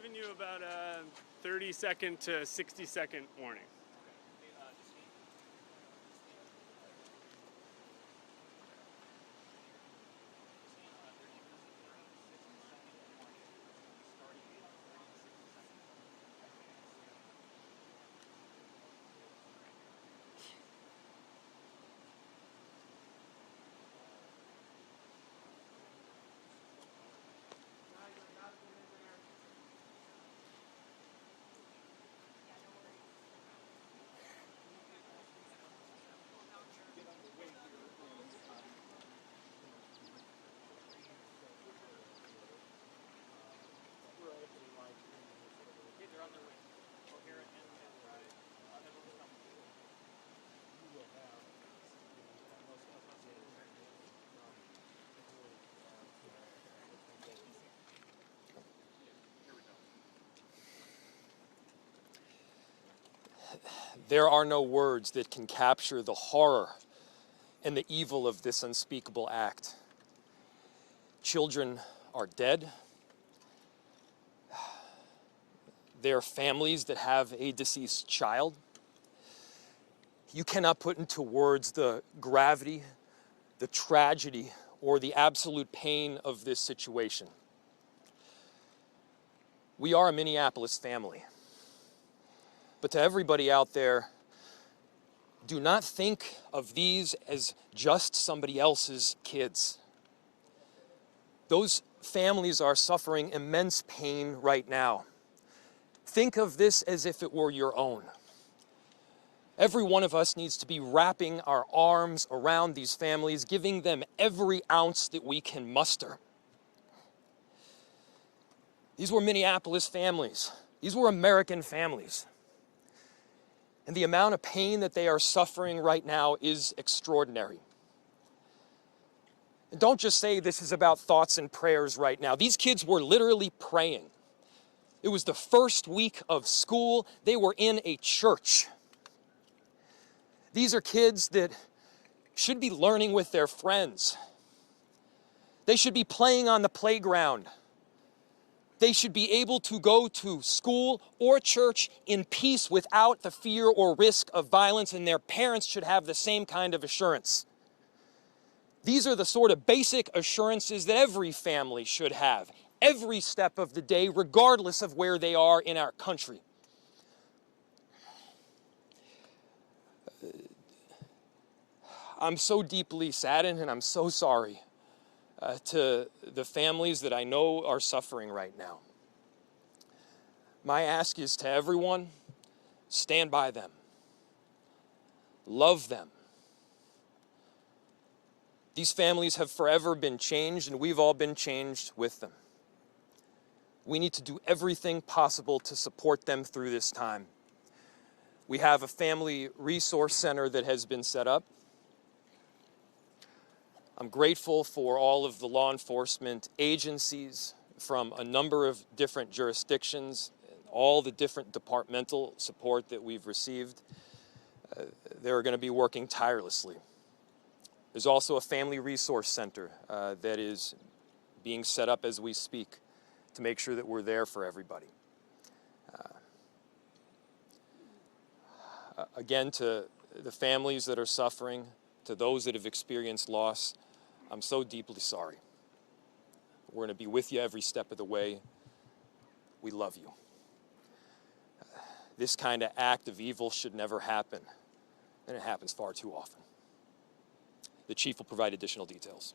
giving you about a 30-second to 60-second warning. There are no words that can capture the horror and the evil of this unspeakable act. Children are dead. There are families that have a deceased child. You cannot put into words the gravity, the tragedy, or the absolute pain of this situation. We are a Minneapolis family. But to everybody out there, do not think of these as just somebody else's kids. Those families are suffering immense pain right now. Think of this as if it were your own. Every one of us needs to be wrapping our arms around these families, giving them every ounce that we can muster. These were Minneapolis families. These were American families. And the amount of pain that they are suffering right now is extraordinary. And don't just say this is about thoughts and prayers right now. These kids were literally praying. It was the first week of school. They were in a church. These are kids that should be learning with their friends. They should be playing on the playground. They should be able to go to school or church in peace without the fear or risk of violence, and their parents should have the same kind of assurance. These are the sort of basic assurances that every family should have, every step of the day, regardless of where they are in our country. I'm so deeply saddened, and I'm so sorry to the families that I know are suffering right now. My ask is to everyone, stand by them. Love them. These families have forever been changed, and we've all been changed with them. We need to do everything possible to support them through this time. We have a family resource center that has been set up. I'm grateful for all of the law enforcement agencies from a number of different jurisdictions, all the different departmental support that we've received. They're going to be working tirelessly. There's also a family resource center that is being set up as we speak to make sure that we're there for everybody. Again, to the families that are suffering, to those that have experienced loss, I'm so deeply sorry. We're going to be with you every step of the way. We love you. This kind of act of evil should never happen, and it happens far too often. The chief will provide additional details.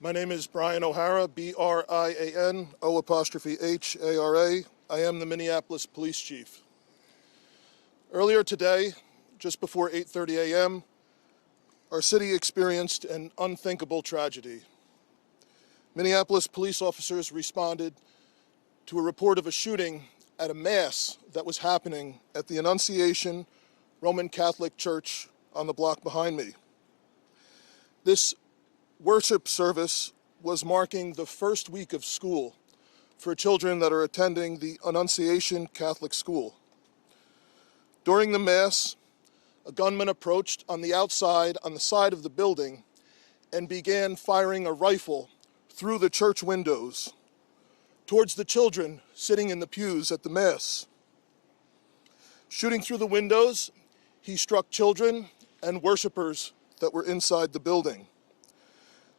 My name is Brian O'Hara, B-R-I-A-N, O''H-A-R-A. I am the Minneapolis Police Chief. Earlier today, just before 8:30 a.m., our city experienced an unthinkable tragedy. Minneapolis police officers responded to a report of a shooting at a mass that was happening at the Annunciation Roman Catholic Church on the block behind me. This worship service was marking the first week of school for children that are attending the Annunciation Catholic School. During the Mass, a gunman approached on the outside, on the side of the building, and began firing a rifle through the church windows towards the children sitting in the pews at the Mass. Shooting through the windows, he struck children and worshipers that were inside the building.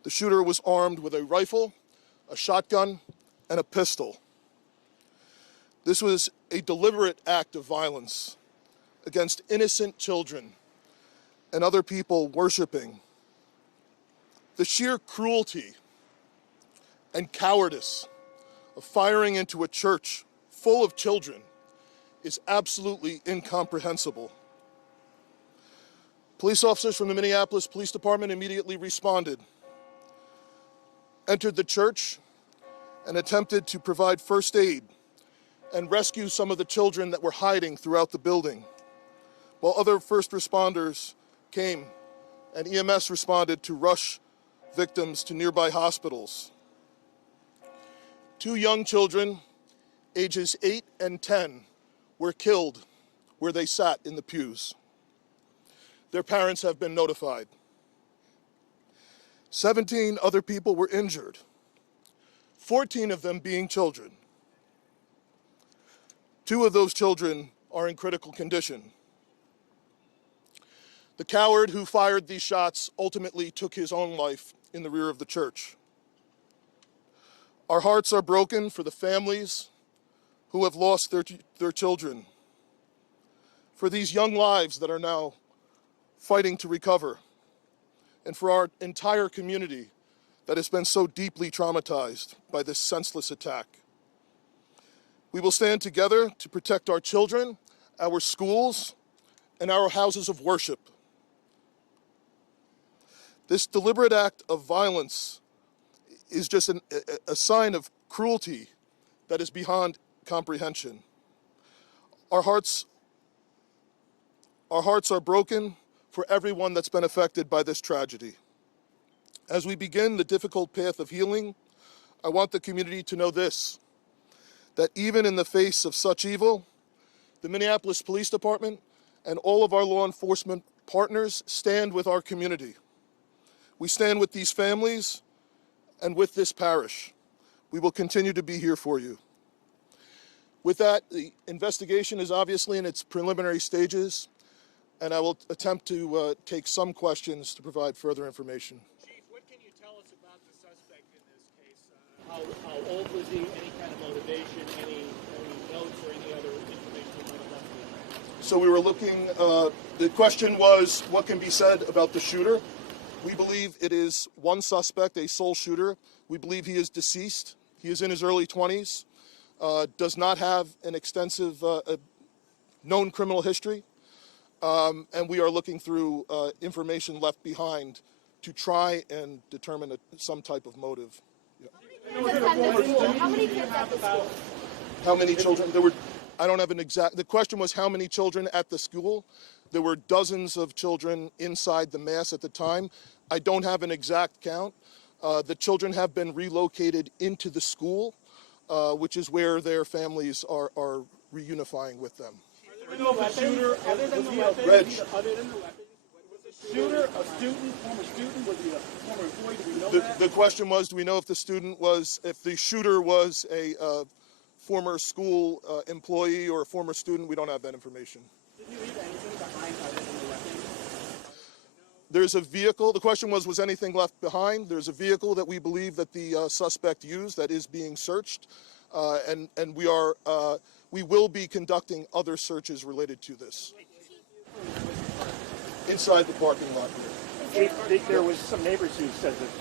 The shooter was armed with a rifle, a shotgun, and a pistol. This was a deliberate act of violence against innocent children and other people worshiping. The sheer cruelty and cowardice of firing into a church full of children is absolutely incomprehensible. Police officers from the Minneapolis Police Department immediately responded, entered the church, and attempted to provide first aid and rescue some of the children that were hiding throughout the building, while other first responders came and EMS responded to rush victims to nearby hospitals. 2 young children, ages 8 and 10, were killed where they sat in the pews. Their parents have been notified. 17 other people were injured, 14 of them being children. 2 of those children are in critical condition. The coward who fired these shots ultimately took his own life in the rear of the church. Our hearts are broken for the families who have lost their children, for these young lives that are now fighting to recover, and for our entire community that has been so deeply traumatized by this senseless attack. We will stand together to protect our children, our schools, and our houses of worship. This deliberate act of violence is just a sign of cruelty that is beyond comprehension. Our hearts are broken for everyone that's been affected by this tragedy. As we begin the difficult path of healing, I want the community to know this, that even in the face of such evil, the Minneapolis Police Department and all of our law enforcement partners stand with our community. We stand with these families and with this parish. We will continue to be here for you. With that, the investigation is obviously in its preliminary stages, and I will attempt to take some questions to provide further information. Chief, what can you tell us about the suspect in this case? How old was he? Any kind of motivation? Any notes or any other information you might have left behind? So we were looking, the question was, what can be said about the shooter? We believe it is one suspect, a sole shooter. We believe he is deceased. He is in his early 20s, does not have an extensive known criminal history, and we are looking through information left behind to try and determine some type of motive. Yeah. How many kids at the school? How many children? I don't have an exact, the question was how many children at the school. There were dozens of children inside the Mass at the time. I don't have an exact count. The children have been relocated into the school, which is where their families are reunifying with them. Other than the weapons, was the shooter a student, former student? Was he a former employee? Do we know that? The question was, do we know if the shooter was a former school employee or a former student? We don't have that information. Did he leave anything behind other than the weapons? There's a vehicle. The question was anything left behind? There's a vehicle that we believe that the suspect used that is being searched, and we will be conducting other searches related to this. Inside the parking lot here. There was some neighbors who said that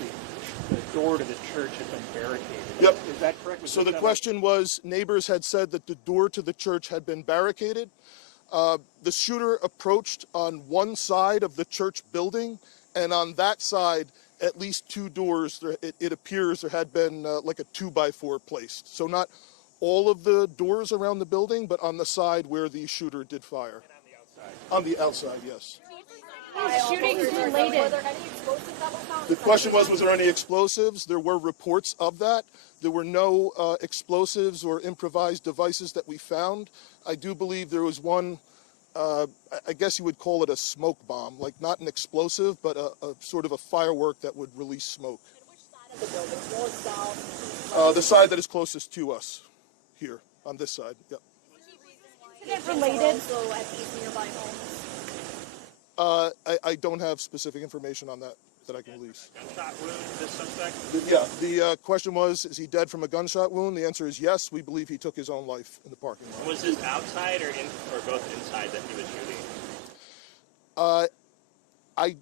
the door to the church had been barricaded. Yep. Is that correct? So the question was, neighbors had said that the door to the church had been barricaded. The shooter approached on one side of the church building, and on that side, at least 2 doors, it appears there had been like a 2x4 placed. So not all of the doors around the building, but on the side where the shooter did fire. And on the outside? On the outside, yes. Shootings related. The question was there any explosives? There were reports of that. There were no explosives or improvised devices that we found. I do believe there was one, I guess you would call it a smoke bomb, like not an explosive, but a sort of a firework that would release smoke. The building, north, south, The side that is closest to us, here, on this side, yep. incident related. Also at these nearby homes. I don't have specific information on that I can release. Gunshot wound, this suspect? Yeah, the question was, is he dead from a gunshot wound? The answer is yes. We believe he took his own life in the parking lot. Was this outside or both inside that he was shooting?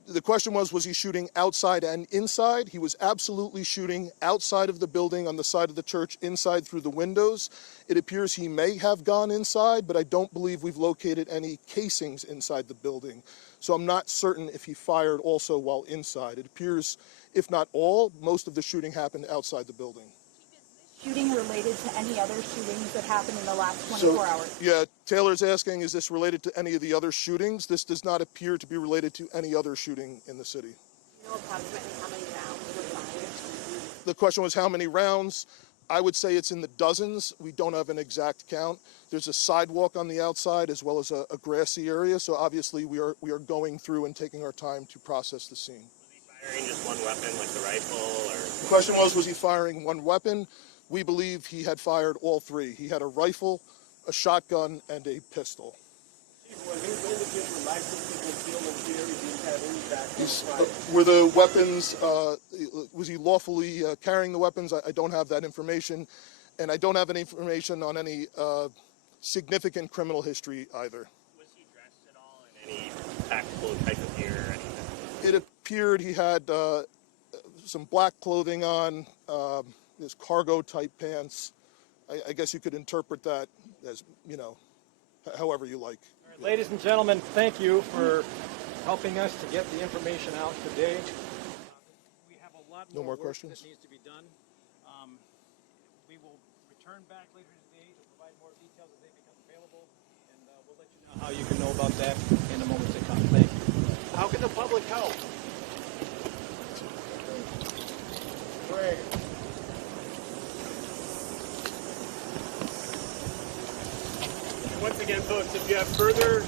The question was he shooting outside and inside? He was absolutely shooting outside of the building on the side of the church, inside through the windows. It appears he may have gone inside, but I don't believe we've located any casings inside the building. So I'm not certain if he fired also while inside. It appears, if not all, most of the shooting happened outside the building. Shooting related to any other shootings that happened in the last 24 hours? Yeah, Taylor's asking, is this related to any of the other shootings? This does not appear to be related to any other shooting in the city. You know approximately how many rounds were fired? The question was how many rounds? I would say it's in the dozens. We don't have an exact count. There's a sidewalk on the outside as well as a grassy area, so obviously we are going through and taking our time to process the scene. Was he firing just one weapon, like the rifle, or? The question was he firing one weapon? We believe he had fired all three. He had a rifle, a shotgun, and a pistol. When his images were licensed to conceal and carry, did he have any background? Were the weapons, was he lawfully carrying the weapons? I don't have that information. And I don't have any information on any significant criminal history either. Was he dressed at all in any tactical type of gear or anything? It appeared he had some black clothing on, his cargo-type pants. I guess you could interpret that as, however you like. Ladies and gentlemen, thank you for helping us to get the information out today. We have a lot No more more work questions? that needs to be done. We will return back later today to provide more details as they become available, and we'll let you know how you can know about that in the moments to come. Thank you. How can the public help? Great. Once again, folks, if you have further